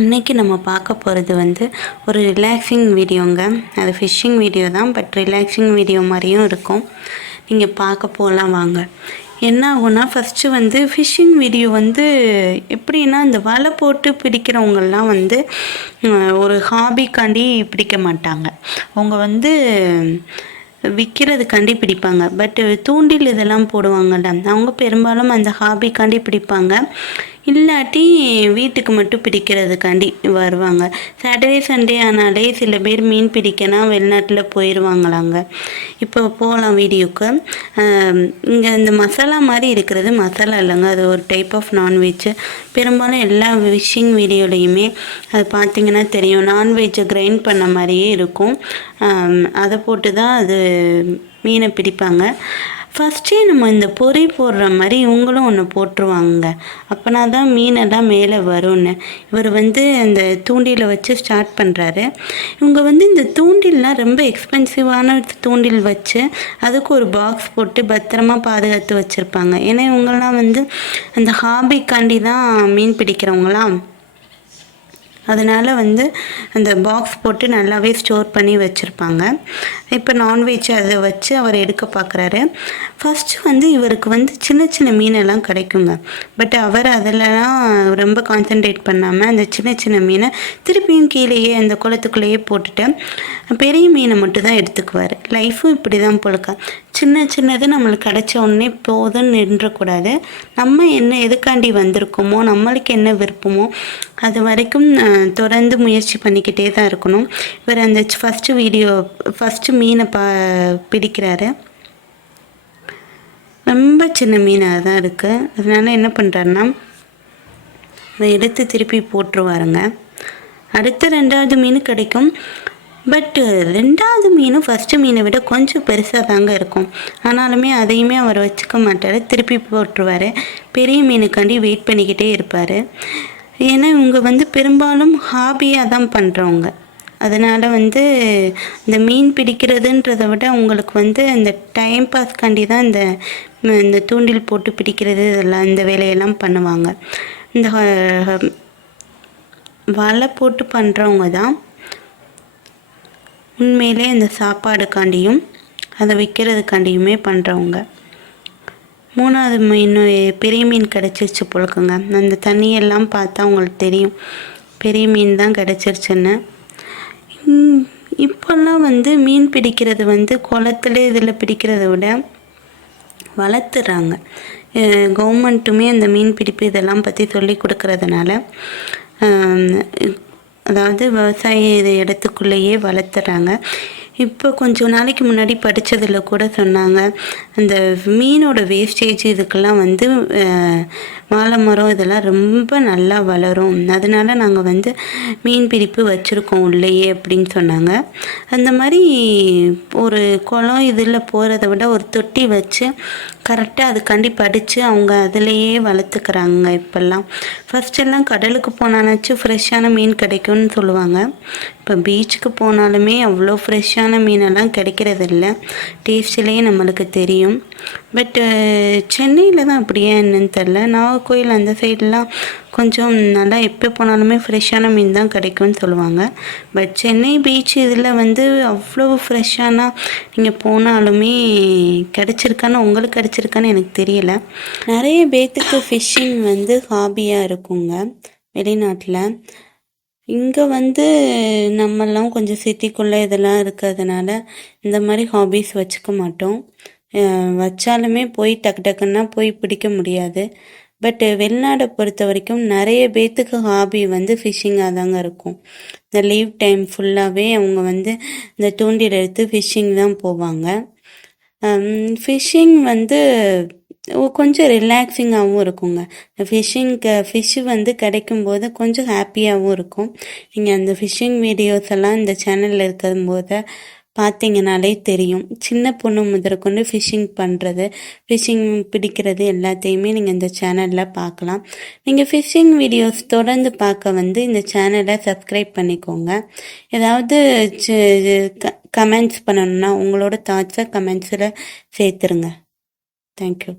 இன்றைக்கி நம்ம பார்க்க போகிறது வந்து ஒரு ரிலாக்ஸிங் வீடியோங்க அது ஃபிஷ்ஷிங் வீடியோ தான் பட் ரிலாக்ஸிங் வீடியோ மாதிரியும் இருக்கும். நீங்கள் பார்க்க போகலாம் வாங்க. என்ன ஆகும்னா ஃபஸ்ட்டு வந்து ஃபிஷ்ஷிங் வீடியோ வந்து எப்படின்னா இந்த வலை போட்டு பிடிக்கிறவங்கெல்லாம் வந்து ஒரு ஹாபிக்காண்டி பிடிக்க மாட்டாங்க. அவங்க வந்து விற்கிறதுக்காண்டி பிடிப்பாங்க. பட் தூண்டில் இதெல்லாம் போடுவாங்கல்ல அவங்க பெரும்பாலும் அந்த ஹாபிக்காண்டி பிடிப்பாங்க. இல்லாட்டி வீட்டுக்கு மட்டும் பிடிக்கிறதுக்காண்டி வருவாங்க. சாட்டர்டே சண்டே ஆனாலே சில பேர் மீன் பிடிக்கனா வெளிநாட்டில் போயிடுவாங்களாங்க இப்போ போகலாம் வீடியோக்கு. இங்கே இந்த மசாலா மாதிரி இருக்கிறது மசாலா இல்லைங்க. அது ஒரு டைப் ஆஃப் நான்வெஜ் பெரும்பாலும் எல்லா விஷிங் வீடியோலையுமே அது பார்த்தீங்கன்னா தெரியும். நான்வெஜ்ஜை கிரைண்ட் பண்ண மாதிரியே இருக்கும். அதை போட்டு தான் அது மீனை பிடிப்பாங்க. ஃபஸ்ட்டே நம்ம இந்த பொறி போடுற மாதிரி இவங்களும் ஒன்று போட்டுருவாங்க. அப்போனா தான் மீனெல்லாம் மேலே வரும்னு. இவர் வந்து அந்த தூண்டிலை வச்சு ஸ்டார்ட் பண்ணுறாரு இவங்க வந்து இந்த தூண்டில்லாம் ரொம்ப எக்ஸ்பென்சிவான தூண்டில் வச்சு அதுக்கு ஒரு பாக்ஸ் போட்டு பத்திரமா பாதுகாத்து வச்சுருப்பாங்க. ஏன்னா இவங்கெல்லாம் வந்து அந்த ஹாபிக்காண்டி தான் மீன் பிடிக்கிறவங்களாம். அதனால் வந்து அந்த பாக்ஸ் போட்டு நல்லாவே ஸ்டோர் பண்ணி வச்சுருப்பாங்க. இப்போ நான்வெஜ் அதை வச்சு அவர் எடுக்க பார்க்குறாரு ஃபஸ்ட்டு வந்து இவருக்கு வந்து சின்ன சின்ன மீனெல்லாம் கிடைக்குங்க. பட் அவர் அதிலலாம் ரொம்ப கான்சென்ட்ரேட் பண்ணாமல் அந்த சின்ன சின்ன மீனை திருப்பியும் கீழேயே அந்த குளத்துக்குள்ளேயே போட்டுட்டு பெரிய மீனை மட்டும் தான் எடுத்துக்குவார். லைஃப்பும் இப்படி தான் பொழுக்க சின்ன சின்னது நம்மளுக்கு கிடைச்ச உடனே போதும்னு நின்றக்கூடாது. நம்ம என்ன எதுக்காண்டி வந்திருக்கோமோ நம்மளுக்கு என்ன விருப்பமோ அது வரைக்கும் தொடர்ந்து முயற்சி பண்ணிக்கிட்டே தான் இருக்கணும். இவர் அந்த ஃபஸ்ட்டு வீடியோ ஃபஸ்ட்டு மீனை பா பிடிக்கிறாரு. ரொம்ப சின்ன மீனாக தான் இருக்குது அதனால் என்ன பண்ணுறாருன்னா அதை எடுத்து திருப்பி போட்டுருவாருங்க. அடுத்த ரெண்டாவது மீன் கிடைக்கும். பட்டு ரெண்டாவது மீனும் ஃபஸ்ட்டு மீனை விட கொஞ்சம் பெருசாக தாங்க இருக்கும். ஆனாலுமே அதையுமே அவர் வச்சுக்க மாட்டார். திருப்பி போட்டுருவார். பெரிய மீனுக்காண்டி வெயிட் பண்ணிக்கிட்டே இருப்பார். ஏன்னா இவங்க வந்து பெரும்பாலும் ஹாபியாக தான் பண்ணுறவங்க அதனால் வந்து இந்த மீன் பிடிக்கிறதுன்றதை விட உங்களுக்கு வந்து இந்த டைம் பாஸ்க்காண்டி தான் இந்த இந்த தூண்டில் போட்டு பிடிக்கிறது இதெல்லாம் இந்த வேலையெல்லாம் பண்ணுவாங்க. இந்த வலை போட்டு பண்ணுறவங்க தான் உண்மையிலே அந்த சாப்பாடுக்காண்டியும் அதை விற்கிறதுக்காண்டியுமே பண்ணுறவங்க மூணாவது மீன் பெரிய மீன் கிடச்சிருச்சு போலக்குங்க. அந்த தண்ணியெல்லாம் பார்த்தா உங்களுக்கு தெரியும். பெரிய மீன் தான் கிடச்சிருச்சுன்னு. இப்போல்லாம் வந்து மீன் பிடிக்கிறது வந்து குளத்துல இதில் பிடிக்கிறத விட வளர்த்துறாங்க. கவர்மெண்ட்டுமே அந்த மீன் பிடிப்பு இதெல்லாம் பற்றி சொல்லி கொடுக்கறதுனால அதாவது விவசாய இடத்துக்குள்ளேயே வளர்த்துறாங்க. இப்போ கொஞ்சம் நாளைக்கு முன்னாடி படித்ததில் கூட சொன்னாங்க. அந்த மீனோட வேஸ்டேஜ் இதுக்கெல்லாம் வந்து மாலை மரம் இதெல்லாம் ரொம்ப நல்லா வளரும். அதனால நாங்கள் வந்து மீன் பிடிப்பு வச்சுருக்கோம் உள்ளேயே அப்படின்னு சொன்னாங்க. அந்த மாதிரி ஒரு குளம் இதில் போகிறத விட ஒரு தொட்டி வச்சு கரெக்டாக அதுக்காண்டி படித்து அவங்க அதிலேயே வளர்த்துக்கிறாங்க இப்போல்லாம். ஃபஸ்ட்டெல்லாம் கடலுக்கு போனானாச்சும் ஃப்ரெஷ்ஷான மீன் கிடைக்கும்னு சொல்லுவாங்க. இப்போ பீச்சுக்கு போனாலுமே அவ்வளோ ஃப்ரெஷ்ஷாக ஃப்ரெஷ்ஷான மீனெல்லாம் கிடைக்கிறது இல்லை டேஸ்ட்லேயே நம்மளுக்கு தெரியும். பட்டு சென்னையில் தான் அப்படியே என்னன்னு தெரில நாகர்கோயில் அந்த சைடெலாம் கொஞ்சம் நல்லா எப்போ போனாலுமே ஃப்ரெஷ்ஷான மீன் தான் கிடைக்கும்னு சொல்லுவாங்க. பட் சென்னை பீச் இதில் வந்து அவ்வளோ ஃப்ரெஷ்ஷான நீங்கள் போனாலுமே கிடச்சிருக்கான்னு உங்களுக்கு கிடச்சிருக்கான்னு எனக்கு தெரியல. நிறைய பேத்துக்கு ஃபிஷ்ஷிங் வந்து ஹாபியாக இருக்குங்க. வெளிநாட்டில். இங்கே வந்து நம்மெல்லாம் கொஞ்சம் சிட்டிக்குள்ளே இதெல்லாம் இருக்கிறதுனால இந்த மாதிரி ஹாபீஸ் வச்சுக்க மாட்டோம். வச்சாலுமே போய் டக்கு டக்குன்னா போய் பிடிக்க முடியாது. பட் வெளிநாடை பொறுத்த வரைக்கும் நிறைய பேர்த்துக்கு ஹாபி வந்து ஃபிஷ்ஷிங்காக தாங்க இருக்கும். இந்த லீவ் டைம் ஃபுல்லாகவே அவங்க வந்து இந்த தூண்டில் எடுத்து ஃபிஷ்ஷிங் தான் போவாங்க. ஃபிஷ்ஷிங் வந்து கொஞ்சம் ரிலாக்ஸிங்காகவும் இருக்குங்க. ஃபிஷ்ஷிங்க்கு ஃபிஷ்ஷு வந்து கிடைக்கும் போது கொஞ்சம் ஹாப்பியாகவும் இருக்கும். நீங்கள் அந்த ஃபிஷ்ஷிங் வீடியோஸ் எல்லாம் இந்த சேனலில் இருக்கும்போது பார்த்தீங்கனாலே தெரியும். சின்ன பொண்ணு முதற்கொண்டு ஃபிஷ்ஷிங் பண்ணுறது ஃபிஷ்ஷிங் பிடிக்கிறது எல்லாத்தையுமே நீங்கள் இந்த சேனலில் பார்க்கலாம் நீங்கள் ஃபிஷ்ஷிங் வீடியோஸ் தொடர்ந்து பார்க்க வந்து இந்த சேனலை சப்ஸ்கிரைப் பண்ணிக்கோங்க. ஏதாவது கமெண்ட்ஸ் பண்ணணும்னா உங்களோட தாட்ஸை கமெண்ட்ஸில் சேர்த்துருங்க. தேங்க்யூ